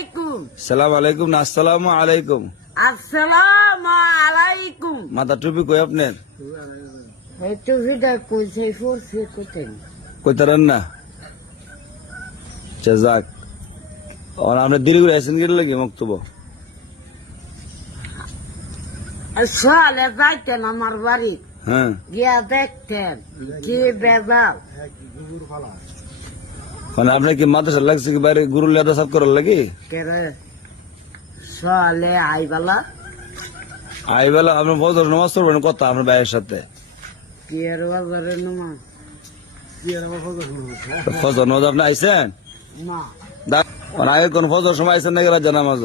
আলাইকুম। সালাম আলাইকুম না আসসালামু আলাইকুম। আসসালামু আলাইকুম। মাথা টুপি কই আপনার? এই কইছে ফোরছে কোথায়? কইতারেন না আচ্ছা যাক। আপনি দেরি করে আসেন গেলে লাগে মক্তব সকালে যাইতেন আমার বাড়ি। হ্যাঁ। গিয়া দেখতেন কি বেজাল। মানে আপনার কি মাদ্রাসা লাগছে কি বাইরে গুরু লেদা সাফ করার লাগে? সকালে আইবালা। আই বেলা আপনার ফজর নামাজ পড়বেন কথা আপনার ভাইয়ের সাথে? কি এর ফজর নামাজ আপনি আইসেন না। আগে কোন ফজর সময় আইসেন নাকি রাজা নামাজ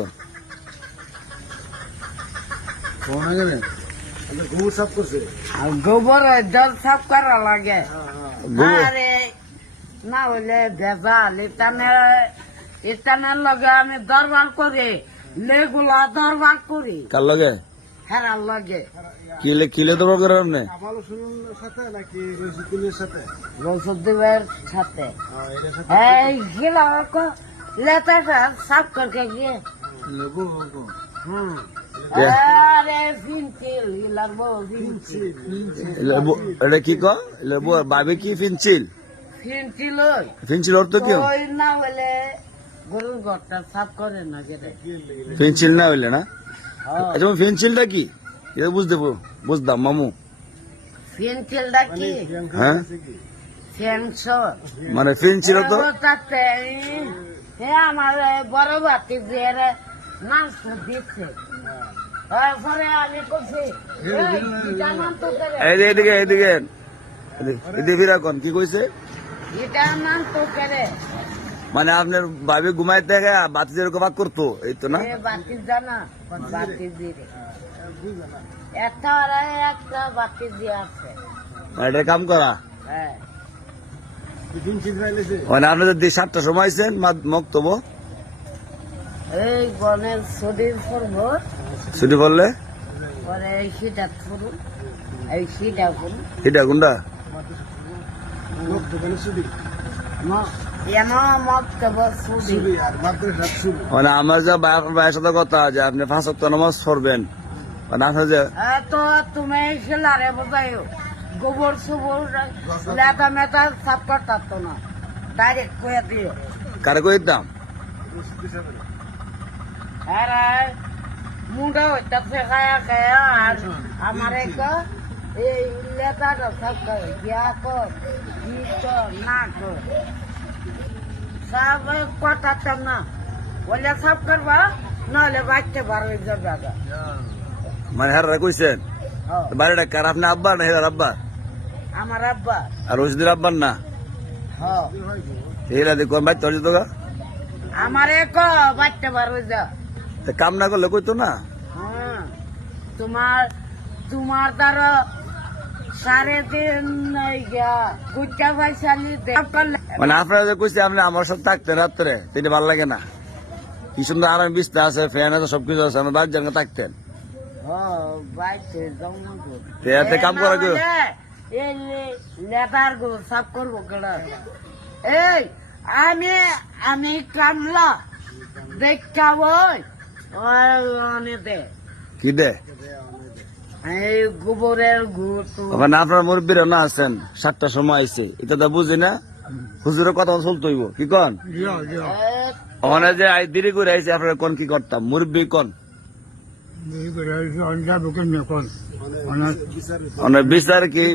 আর গোবরে সাফ করা লাগে? আরে না হলে বেজাল এটানে এটানের লগে আমি দরবার করি লেগুলা দরবার করি। কার লগে? হেরার লগে। কিলে কিলে তো করে আপনি? রসুদ্দিবের সাথে এই গিলা লেটাটা সাফ করকে গিয়ে। হুম। লেবু- এটা কি ক লেবু বাবে কি ফিনচিল? ফিনচিল ফিনচিল অর্থ কি না হলে গরুর ঘরটা সাফ করে না যেটা ফিনচিল না হইলে না? হ্যাঁ। আচ্ছা ফিনচিলটা কি? এটা বুঝতে বুঝতাম মামু। ফিনচিলটা কি? হ্যাঁ? মানে ফিনচিল তো এ আমার বড় বাতি দিয়ে রে নাচ দিচ্ছে তারপরে আমি করছি এদিকে এদিকে এদিকে- এদিকে ফিরা কোন কি কইছে? মানে আপনার ভাবি ঘুমাই থেকে বাতি যেরকম ভাগ করতো এই তো না? এ বাতি জানা বাতি একটা একটা বাতি দিয়ে আছে। মানে এটা কাম করা? হ্যাঁ। মানে আপনি যদি সাতটার সময় মক্তব এই পড়ব ছুটি পড়লে? পরে এই সিটা ফুরুন এই সিটা ফুরুন কোনটা মানে আমার যা ভাই- ভাইয়ের সাথে কথা যে আপনি পাঁচ সপ্তাহ নামাজ পড়বেন। মানে আপনার যে তো তুমি বোঝাইও। গোবর সুবর লেতা মেতা সাফ করতাম তো না। ডাইরেক্ট কয়ে দিও। কারে কই দাম আরে মুন্ডা হইতাছে খায়া খায়া আর আমার এক এই গিয়া কর ই না কর সব করতাম না। বলে সাফ করবা নাহলে বাচ্চা হয়ে যাবে মানে হ্যাঁ কইছেন? বাড়িটা কার আব্বা না হেরার আব্বা? আমার আব্বা। আর রশিদের আব্বার না? হেরা দিয়ে কোন ভাই তো আমার এক বাচ্চা হয়ে যা। কাম না করলে কইতো না? হ্যাঁ, তোমার তোমার দ্বারা সাড়ে তিন গুচ্চা পয়সালি মানে আপনারা যে কইছে আপনি আমার সাথে থাকতেন রাত্রে তিনি ভালো লাগে না। কি সুন্দর আরাম বিস্তার আছে ফ্যান আছে সবকিছু আছে আমার বাড়ির জায়গা থাকতেন। এতে কাম করা গো করব এই আমি আমি কামলা। দেখা বই অনে দে কি দে? গোবরের ওখানে আপনার মুরব্বীরা না আছেন? সাতটার সময় আইছে। এটা তো বুঝি না? হুজুরের কথা চলতে হইব। কি কন? ওখানে যে দেরি করে আইছে আপনারা কোন কি করতাম? মুরব্বী কোন? মানে বিচার কি?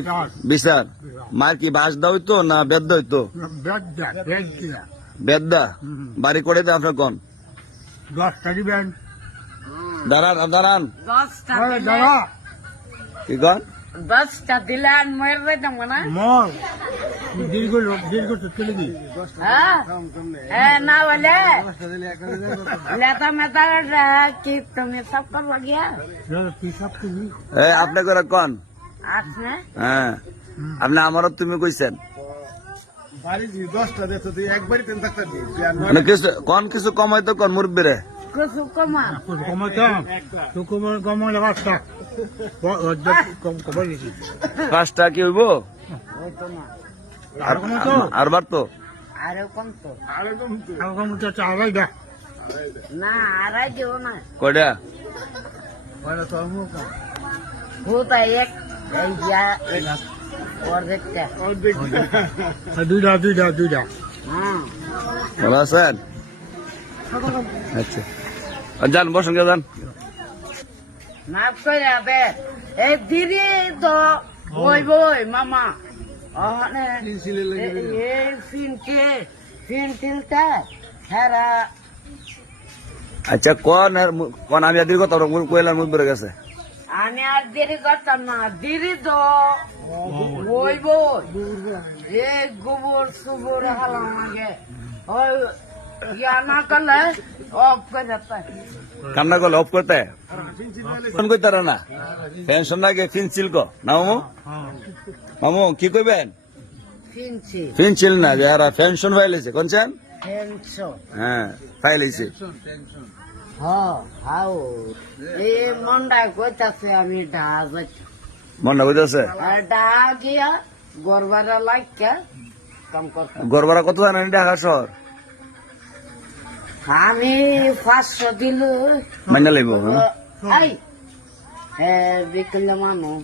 বিচার। মার কি বাস দাও হইতো না বেদ হইতো? বেদা বাড়ি করে দেয় আপনার কোন? দাঁড়ান দাঁড়ান। দশটা দিলে কি কন? দশটা দিলে আর মরে। যেতাম না হ্যাঁ? হ্যাঁ না বলে? লেতা মেতা কি তুমি সব করব গিয়া? এ আপনি করে কন? আসনে? হ্যাঁ। আপনি আমারও তুমি কইছেন। থাকতে মানে কিছু কন কিছু কমাই তো কন মুরব্বী রে পাঁচটা। কি হইব? হইতো না আর- আর বাড়তো আরও কম তো। না আড়াই দেবো না। কয়টা? কোথায় এক এই যা অর্ধেকটা। দুইটা দুইটা দুইটা হ্যাঁ। ভালো আছেন? আচ্ছা। যান বসুন গে যান। মাফ করে যাবে এই দিদি তো বই বই মামা। ওখানে এই ফিনকে ফিনটিলটা সারা আচ্ছা কন কন আমি আদির কথা মুখ বেড়ে গেছে। আমি আর দেরি করতাম না দিদি তো বই বই এই গোবর সুবর হালাম আগে। ওই যেতে কান্না করলে অফ করতে ফোন করতে না পেনশন লাগে ফিনচিল কো না মামু মামু কি কইবেন ফিনচিল না যারা পেনশন ফাইলেছে কোনছেন হ্যাঁ ফাইলেছে মন্ডা কইতাছে গরবারা কত জানেন ঢাকা শহর আমি পাঁচশো দিল মান্য লাগবো হ্যাঁ? হ্যাঁ মানুষ